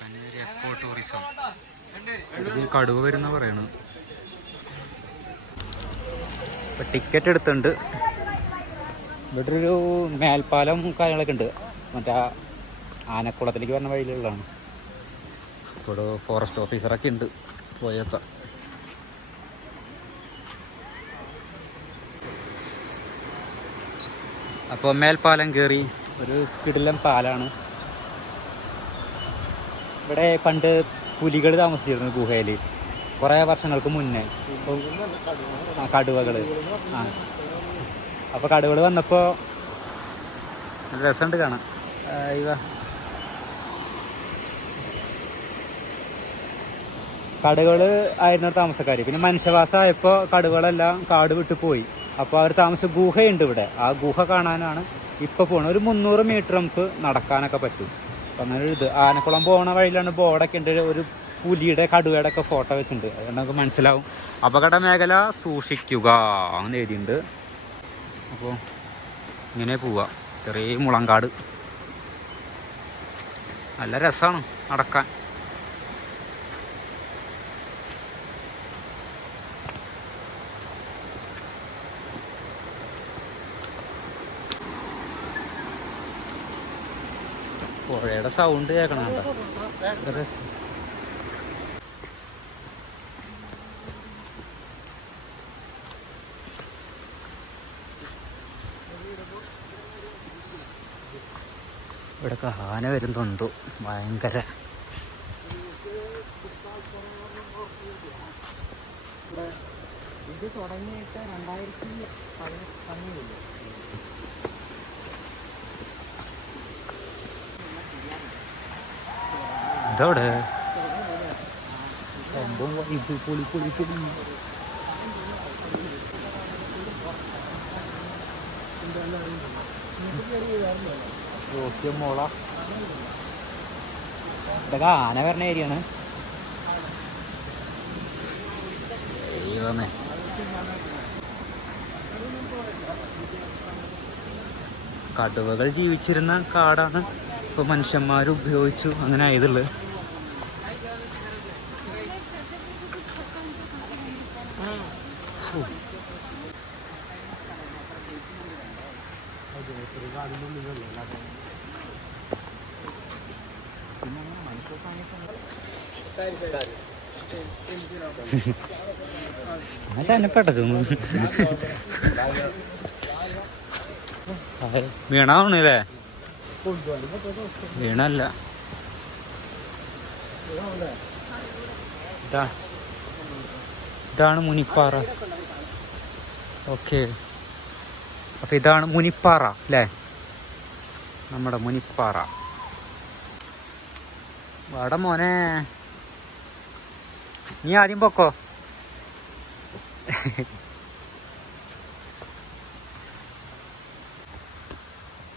Kanyakumari eco tourism. കടുവ വരുന്ന പറയണത്. ഇപ്പം ടിക്കറ്റ് എടുത്തിട്ടുണ്ട്. ഇവിടെ ഒരു മേൽപ്പാലം കാര്യങ്ങളൊക്കെ ഉണ്ട്. മറ്റേ ആനക്കുളത്തിലേക്ക് വരുന്ന വഴിയിലുള്ളതാണ്. ഇപ്പോൾ ഫോറസ്റ്റ് ഓഫീസറൊക്കെ ഉണ്ട്. പോയേക്കാം. അപ്പോൾ മേൽപ്പാലം കയറി. ഒരു കിടിലൻ പാലാണ്. ഇവിടെ പണ്ട് പുലികൾ താമസിച്ചിരുന്നു ഗുഹയിൽ കുറേ വർഷങ്ങൾക്ക് മുന്നേ. ഇപ്പം കടുവകൾ അപ്പോൾ കടുവകൾ വന്നപ്പോൾ നല്ല രസമുണ്ട് കാണാൻ. കടുവകൾ ആയിരുന്നു താമസക്കാർ. പിന്നെ മനുഷ്യവാസമായപ്പോൾ കടുവകളെല്ലാം കാട് വിട്ടു പോയി. അപ്പോൾ അവർ താമസിച്ച ഗുഹയുണ്ട് ഇവിടെ. ആ ഗുഹ കാണാനാണ് ഇപ്പോൾ പോകുന്നത്. ഒരു 300 മീറ്റർ നമുക്ക് നടക്കാനൊക്കെ പറ്റും. അപ്പം അങ്ങനെ ഒരു ഇത് ആനക്കുളം പോകുന്ന വഴിയിലാണ് ബോർഡൊക്കെ ഉണ്ട്. ഒരു പുലിയുടെ കടുവയുടെ ഒക്കെ ഫോട്ടോ വെച്ചിട്ടുണ്ട്. അതുകൊണ്ട് നമുക്ക് മനസ്സിലാവും അപകട മേഖല സൂക്ഷിക്കുക അങ്ങനെ എഴുതിയിട്ടുണ്ട്. അപ്പോൾ ഇങ്ങനെ പോവാം. ചെറിയ മുളങ്കാട് നല്ല രസമാണ് നടക്കാൻ. പുഴയുടെ സൗണ്ട് കേൾക്കണം. ഇവിടെ ആന വരുന്നുണ്ടോ ഭയങ്കര. ഇത് തുടങ്ങിയിട്ട് 2017 ഇതവിടെ സംഭവം പൊളി പൊളി പൊളി. മുള ഇതൊക്കെ ആന വരണ ഏരിയാണ്. കടുവകൾ ജീവിച്ചിരുന്ന കാടാണ് ഇപ്പോൾ മനുഷ്യന്മാർ ഉപയോഗിച്ചു അങ്ങനെ ആയതുള്ളത്. അനപ്പെട്ട വീണാവണില്ലേ? വീണല്ല. ഇതാണ് മുനിപ്പാറ. ഓക്കെ, അപ്പൊ ഇതാണ് മുനിപ്പാറ അല്ലേ? നമ്മുടെ മുനിപ്പാറ. വാടാ മോനെ, നീ ആദ്യം പൊക്കോ.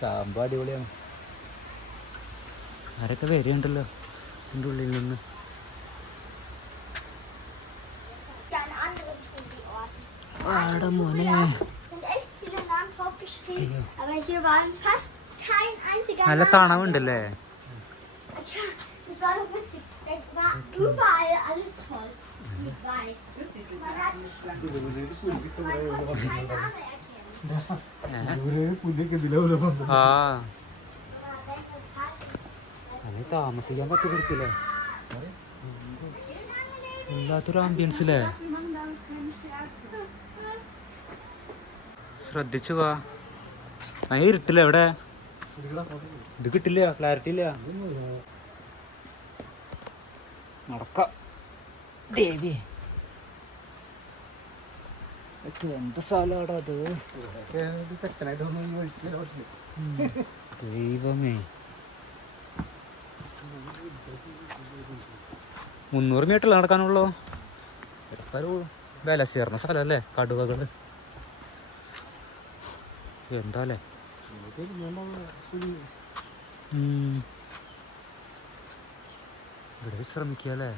സംഭവം അടിപൊളിയാണ്. ആരൊക്കെ വരുന്നുണ്ടല്ലോ എൻ്റെ ഉള്ളിൽ നിന്ന്. വാടാ മോനെ. നല്ല തണവുണ്ടല്ലേ? അത് താമസിക്കാൻ പറ്റില്ലേ? വല്ലാത്തൊരു ആംബിയൻസില്ലേ? ശ്രദ്ധിച്ചു വാ. ഭയങ്കര ഇരുട്ടില്ല എവിടെ. ഇത് കിട്ടില്ല, ക്ലാരിറ്റി ഇല്ല. നടക്കാം. ദേവി എന്ത് സ്ഥലമാടാ അത്. ദൈവമേ, 300 മീറ്റർ നടക്കാനുള്ളൂ. ഒരു വില ചേർന്ന സ്ഥലമല്ലേ കടുവകള്. എന്താല്ലേ ഇവിടെ വിശ്രമിക്കല്ലേ?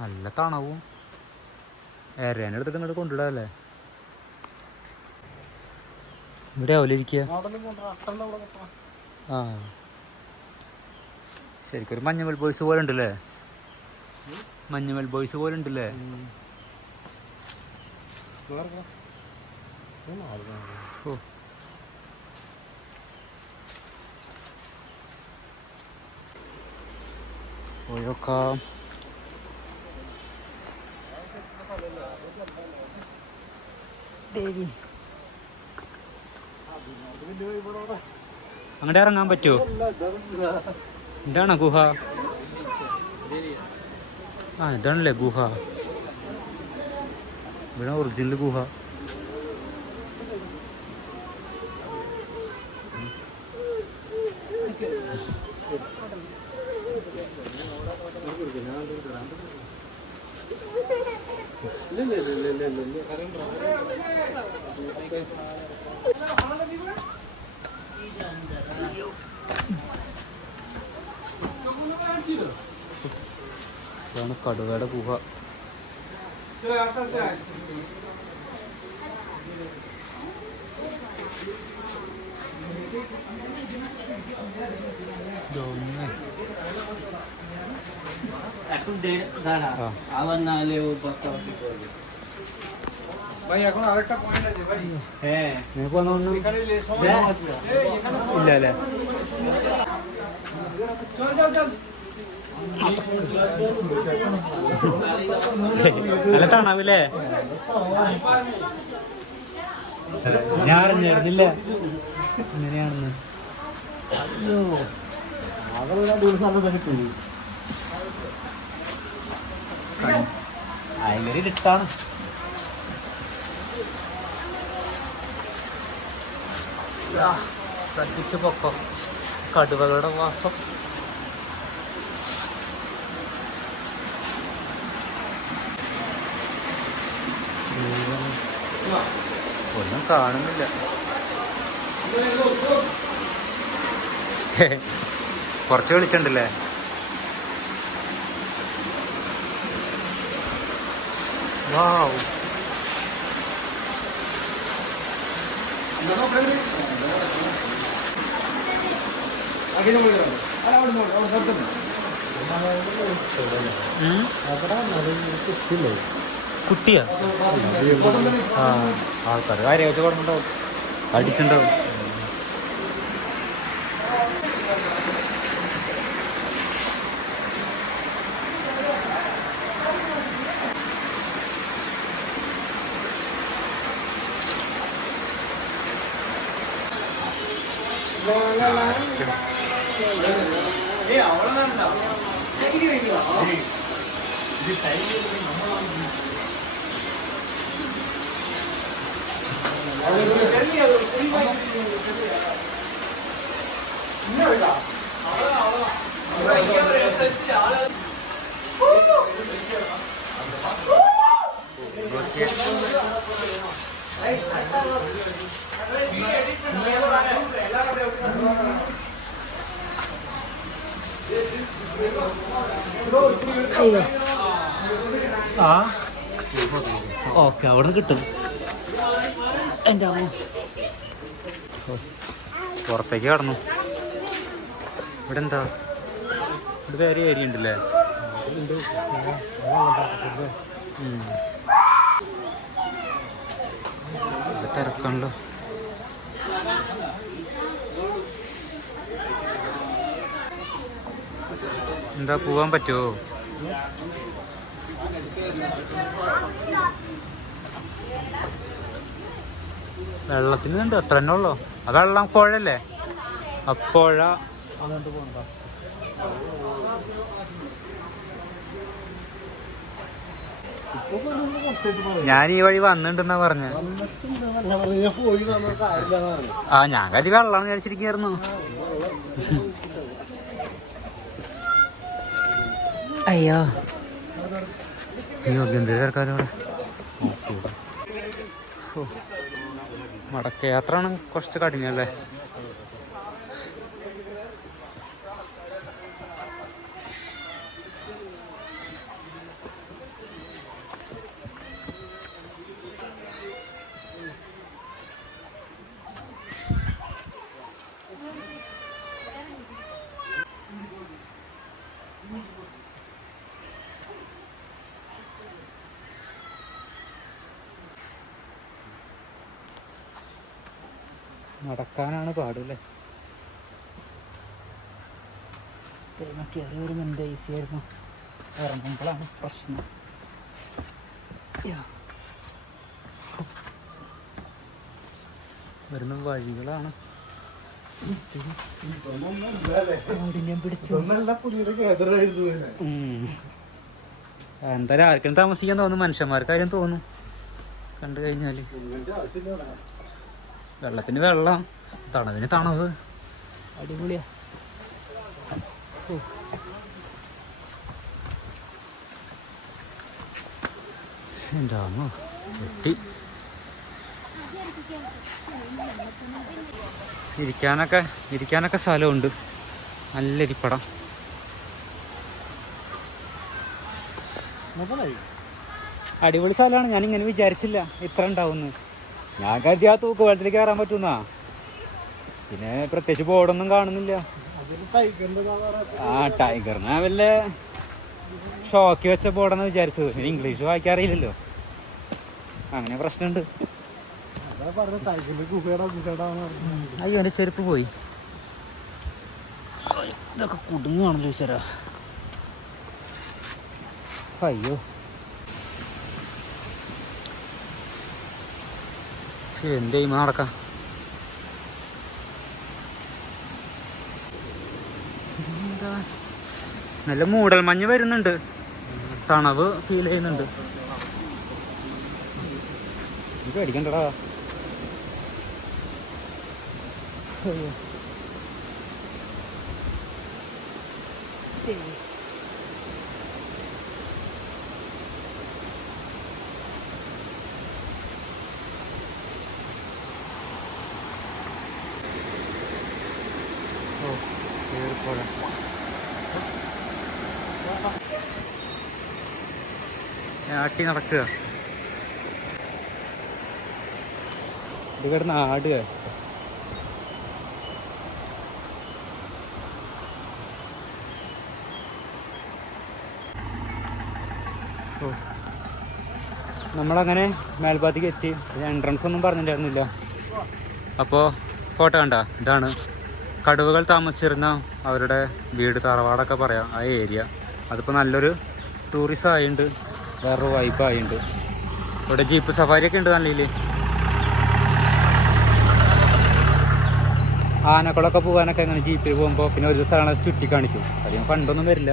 നല്ല തണവും. എരേനെടുത്തിട്ട് ഇങ്ങോട്ട് കൊണ്ടിടല്ലേ? ഇവിടെ ആവില്ല ഇരിക്കുക. ആ ശരിക്കും ഒരു മഞ്ഞുമൽ ബോയ്സ് പോലെ ഉണ്ടല്ലേ, മഞ്ഞുമൽ ബോയ്സ് പോലെ ഉണ്ടല്ലേ. പോയോക്കാം. അങ്ങോട്ട് ഇറങ്ങാൻ പറ്റുമോ? ഇതാണോ ഗുഹ? ആ ഇതാണല്ലേ ഗുഹ, ഇവിടെ ഒറിജിനൽ ഗുഹ. ഇതാണ് കടുവയുടെ ഗുഹ. ഇല്ല അല്ലേ? നല്ല തണവില്ലേ? ഞാൻ അറിഞ്ഞായിരുന്നില്ല ഇങ്ങനെയാണെന്ന്. ഭയങ്കര ഇരുട്ടാണ്. കത്തിച്ച് പൊക്കം കടുവകളുടെ വാസം. ഒന്നും കാണുന്നില്ല. കുറച്ച് വിളിച്ചിട്ടുണ്ടല്ലേ? വാവ്, കുട്ടിയാ? ആ ആൾക്കാർ കാര്യം വെച്ച് പറഞ്ഞിട്ടുണ്ടാവും, അടിച്ചിട്ടുണ്ടാവും. ആ ഓക്കെ, അവിടെ നിന്ന് കിട്ടും. എൻ്റെ അമ്മ പുറത്തേക്ക് കടന്നു. ഇവിടെ എന്താ, ഇവിടെ വേറെ ഏരിയ ഉണ്ടല്ലേ? തിരക്കാണല്ലോ. എന്താ പോവാൻ പറ്റുമോ? വെള്ളത്തിന് എന്താ അത്ര തന്നെ ഉള്ളോ? ആ വെള്ളം പുഴയല്ലേ? അപ്പോഴ അങ്ങോട്ട് പോകണ്ട. ഞാൻ ഈ വഴി വന്നിട്ടുണ്ടെന്നാ പറഞ്ഞ. ആ ഞാൻ കരുതി വെള്ളമാണ് കഴിച്ചിരിക്കുന്നു. അയ്യോ അയ്യോ, എന്ത് തിരക്കാരും ഇവിടെ. മടക്കയാത്ര ആണ് കുറച്ച് കഠിനല്ലേ? നടക്കാനാണ് പാടല്ലേ. കയറി വരുമ്പോൾ എന്താ ഈസി ആയിരുന്നു, ഇറങ്ങുമ്പോഴാണ് പ്രശ്നം. വരുന്ന വഴികളാണ് എന്തായാലും ആർക്കും താമസിക്കാൻ തോന്നും, മനുഷ്യന്മാർക്കാരും തോന്നും കണ്ടു കഴിഞ്ഞാല്. വെള്ളത്തിന് വെള്ളം, തണവിന് തണവ്, അടിപൊളിയാ. എന്താണോ വെട്ടി ഇരിക്കാനൊക്കെ സ്ഥലമുണ്ട്. നല്ല ഇരിപ്പടം. അടിപൊളി സ്ഥലമാണ്. ഞാനിങ്ങനെ വിചാരിച്ചില്ല ഇത്ര ഉണ്ടാവുമെന്ന്. ഞാൻ കരുതി ആ തൂക്കുപാലത്തിൽ കയറാൻ പറ്റുന്നാ. പിന്നെ പ്രത്യേകിച്ച് ബോർഡൊന്നും കാണുന്നില്ല. ആ ടൈഗറിനെ വല്ല ഷോക്കി വെച്ച ബോർഡെന്ന് വിചാരിച്ചത്. പിന്നെ ഇംഗ്ലീഷ് വായിക്കാറിയില്ലല്ലോ, അങ്ങനെ പ്രശ്നമുണ്ട്. അയ്യോ എൻ്റെ ചെരുപ്പ് പോയി. ഇതൊക്കെ കുടുങ്ങുകയാണല്ലോ ഈശ്വരാ. അയ്യോ എന്ത് ചെയ്യുമ്പോൾ നടക്കാം. നല്ല മൂടൽ മഞ്ഞ് വരുന്നുണ്ട്, തണവ് ഫീൽ ചെയ്യുന്നുണ്ട്. ഇത് അടിക്കണ്ടടാ. അയ്യോ ആട്ടി നടക്കുക. ഇത് കിടന്ന് ആടുക. നമ്മളങ്ങനെ മേൽഭാഗത്തേക്ക് എത്തി. എൻട്രൻസ് ഒന്നും പറഞ്ഞിട്ടുണ്ടായിരുന്നില്ല. അപ്പോൾ ഫോട്ടോ കണ്ട, ഇതാണ് കടുവകൾ താമസിച്ചിരുന്ന അവരുടെ വീട്, തറവാടൊക്കെ പറയാം, ആ ഏരിയ. അതിപ്പോൾ നല്ലൊരു ടൂറിസം ആയിട്ടുണ്ട്, വേറൊരു വൈബായിട്ടുണ്ട്. ഇവിടെ ജീപ്പ് സഫാരിയൊക്കെ ഉണ്ട് നല്ലതിൽ. ആനകളൊക്കെ പോകാനൊക്കെ അങ്ങനെ ജീപ്പിൽ പോകുമ്പോൾ പിന്നെ ഒരു ദിവസമാണ് ചുറ്റി കാണിക്കും. അധികം ഫണ്ടൊന്നും വരില്ല.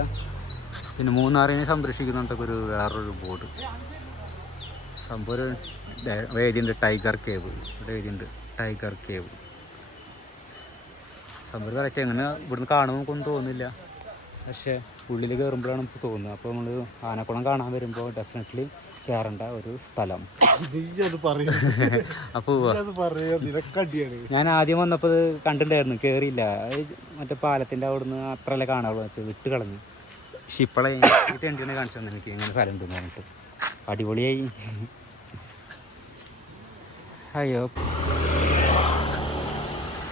പിന്നെ മൂന്നാറിനെ സംരക്ഷിക്കുന്നുണ്ടൊക്കെ ഒരു വേറൊരു ബോർഡ് സംഭവം. ഒരു എഴുതിയുണ്ട് ടൈഗർ കേവ്, ഇവിടെ എഴുതിയുണ്ട് ടൈഗർ കേവ്. സംഭവം കറക്റ്റ് എങ്ങനെ ഇവിടുന്ന് കാണുമ്പോൾ നമുക്കൊന്നും തോന്നില്ല, പക്ഷേ ഉള്ളിൽ കയറുമ്പോഴാണ് നമുക്ക് തോന്നുന്നത്. അപ്പോൾ നമ്മൾ ആനക്കുളം കാണാൻ വരുമ്പോൾ ഡെഫിനറ്റ്ലി കയറേണ്ട ഒരു സ്ഥലം. അപ്പോൾ ഞാൻ ആദ്യം വന്നപ്പോൾ കണ്ടിട്ടുണ്ടായിരുന്നു, കയറിയില്ല. മറ്റേ പാലത്തിൻ്റെ അവിടുന്ന് അത്രയല്ലേ കാണാവുള്ളൂ, വെച്ച് വിട്ട് കളഞ്ഞു. പക്ഷെ ഇപ്പോഴേ ഈ തെണ്ടിനെ കാണിച്ചു തന്നെ എനിക്ക് ഇങ്ങനെ സ്ഥലം ഉണ്ടെന്ന് പറഞ്ഞിട്ട് അടിപൊളിയായി. അയ്യോ,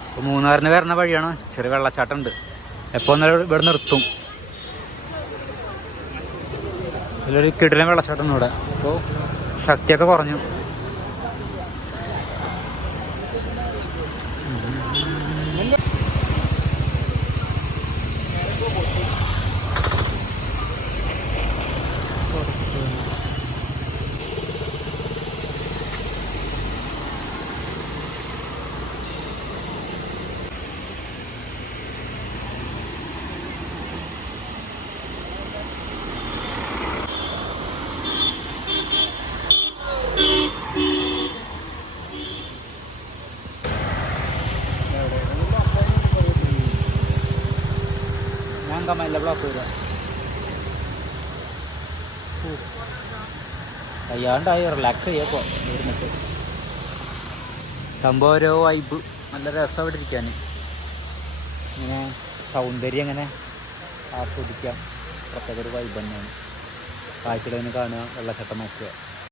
ഇപ്പോൾ മൂന്നാറിന് വരുന്ന വഴിയാണ്. ചെറിയ വെള്ളച്ചാട്ടം ഉണ്ട്. എപ്പോൾ വന്നാലും ഇവിടെ നിർത്തും. ഇതിലൊരു കിടിലൻ വെള്ളച്ചാട്ടം ഇവിടെ. അപ്പോൾ ശക്തിയൊക്കെ കുറഞ്ഞു. നല്ല ബ്ലോക്ക് വരിക. കയ്യാണ്ടായി റിലാക്സ് ചെയ്യപ്പോൾ ഇരുന്നിട്ട്. സംഭവം ഓരോ വൈബ്, നല്ല രസം അവിടെ ഇരിക്കാൻ. ഇങ്ങനെ സൗന്ദര്യം ഇങ്ങനെ ആസ്വദിക്കാം. പ്രത്യേക ഒരു വൈബ് തന്നെയാണ്. കാഴ്ചകളൊന്ന് കാണുക, വെള്ളച്ചാട്ടം നോക്കുക.